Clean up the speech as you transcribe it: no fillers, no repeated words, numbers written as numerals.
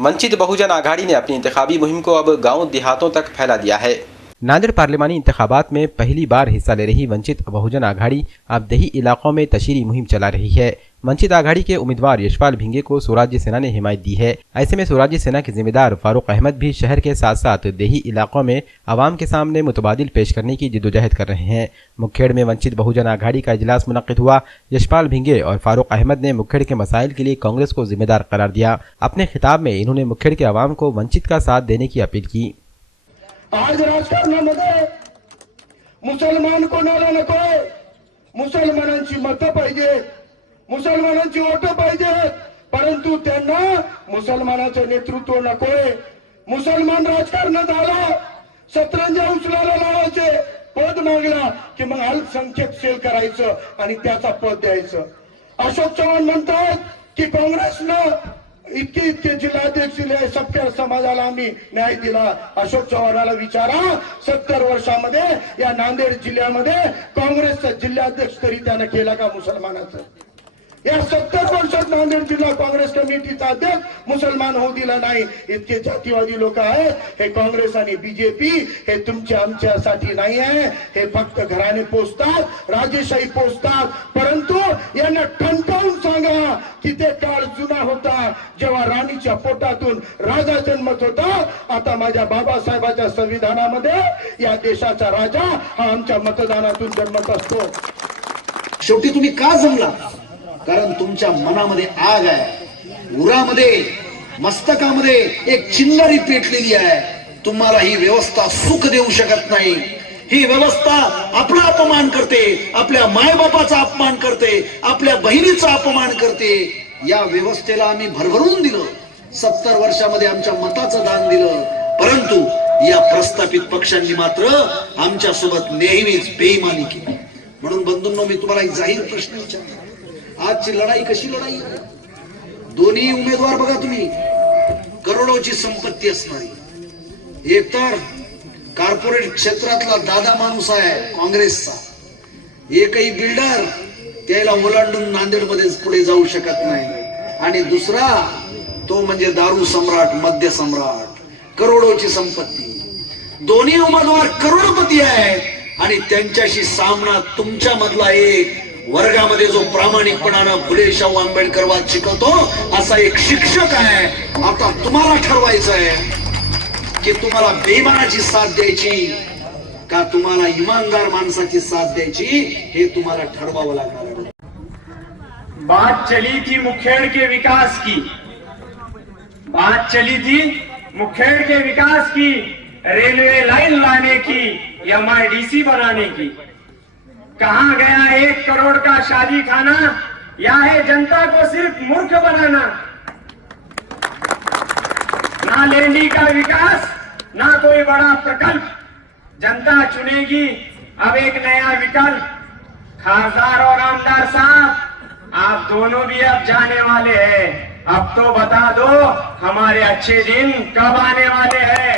वंचित बहुजन आघाड़ी ने अपनी इंतखाबी मुहिम को अब गाँव देहातों तक फैला दिया है। नांदेड़ पार्लिमानी इंतखाबात में पहली बार हिस्सा ले रही वंचित बहुजन आघाड़ी अब दही इलाकों में तशहीरी मुहिम चला रही है। वंचित आघाड़ी के उम्मीदवार यशपाल भिंगे को स्वराज्य सेना ने हिमायत दी है। ऐसे में स्वराज्य सेना के जिम्मेदार फारूक अहमद भी शहर के साथ साथ देही इलाकों में आवाम के सामने मुतबादिल पेश करने की जिद्दोजहद कर रहे हैं। मुखेड़ में वंचित बहुजन आघाड़ी का इजलास मुनक्किद हुआ। यशपाल भिंगे और फारूक अहमद ने मुखेड़ के मसाइल के लिए कांग्रेस को जिम्मेदार करार दिया। अपने खिताब में इन्होंने मुखेड़ के आवाम को वंचित का साथ देने की अपील की। आज राजकारणामध्ये मुसलमान कोणाला नकोय, मुसलमानांची मतं पाहिजे, मुसलमानांची वोटं पाहिजे, परंतु त्यांना मुसलमानाचं नेतृत्व नकोय। मुसलमान राजकारणात आला, सतरंजा उचलायला लावायचे, पद मागला की मग अल्पसंख्याक सेल करायचं आणि त्याचा पद द्यायचं। अशोक चव्हाण म्हणतात की काँग्रेसनं इतके जिल्हाध्यक्ष दिले, सत्तर समाजाला आम्ही न्याय दिला। अशोक चव्हाणाला विचारा, 70 वर्षामध्ये या नांदेड जिल्ह्यामध्ये काँग्रेसचा जिल्हाध्यक्ष तरी त्यानं केला का मुसलमानाचं? या 70 वर्षात नांदेड जिल्हा काँग्रेस कमिटीचा अध्यक्ष मुसलमान होऊ दिला नाही। इतके जातीवादी लोक आहेत, हे काँग्रेस आणि बीजेपी हे तुमच्या आमच्यासाठी नाही आहे, हे फक्त घराने पोचतात, राजेशाही पोचतात। परंतु यांना ठणकावून सांगा की ते काळ जुना होता जेव्हा राणीच्या पोटातून राजा जन्मत होता। आता माझ्या बाबासाहेबांच्या संविधानामध्ये या देशाचा राजा हा आमच्या मतदानातून जन्मत असतो। शेवटी तुम्ही का जमला? कारण तुमच्या मनामध्ये आग आहे, उरामध्ये मस्तकामध्ये एक चिंगारी पेटलेली आहे। तुम्हाला ही व्यवस्था सुख देऊ शकत नाही। ही व्यवस्था आपला अपमान करते, आपल्या मायबापाचा अपमान करते, आपल्या बहिणीचा अपमान करते। या व्यवस्थेला आम्ही भरभरून दिलं, 70 वर्षामध्ये आमच्या मताचं दान दिलं, परंतु या प्रस्थापित पक्षांनी मात्र आमच्या सोबत नेहमीच बेईमानी केली। म्हणून बंधूंनो, मी तुम्हाला एक जाहीर प्रश्न विचारतो, आजची लढाई कशी लढाई? दोन्ही उमेदवार बघा तुम्ही, करोडोची संपत्ती असणारी, एक तर कॉर्पोरेट क्षेत्रातला दादा माणूस आहे काँग्रेसचा, एकही बिल्डर त्याला ओलांडून नांदेडमध्ये पुढे जाऊ शकत नाही, आणि दुसरा तो म्हणजे दारू सम्राट, मद्य सम्राट, करोडोची संपत्ती। दोन्ही उमेदवार करोडपती आहेत आणि त्यांच्याशी सामना तुमच्या मधला एक वर्गामध्ये जो प्रामाणिकपणानं फुले शाहू आंबेडकरवाद शिकवतो असा एक शिक्षक आहे। आता तुम्हाला ठरवायचं आहे की तुम्हाला बेईमानाची साथ द्यायची का तुम्हाला इमानदार माणसाची साथ द्यायची, हे तुम्हाला ठरवावं लागणार आहे। बात चली थी मुखेड़ के विकास की, बात चली थी मुखेड़ के विकास की, रेलवे लाइन लाने की, MIDC बनाने की। कहां गया 1 करोड़ का शादी खाना? या है जनता को सिर्फ मूर्ख बनाना? ना लेंडी का विकास, ना कोई बड़ा प्रकल्प। जनता चुनेगी अब एक नया विकल्प। खासदार और आमदार साहब, आप दोनों भी अब जाने वाले हैं। अब तो बता दो हमारे अच्छे दिन कब आने वाले हैं।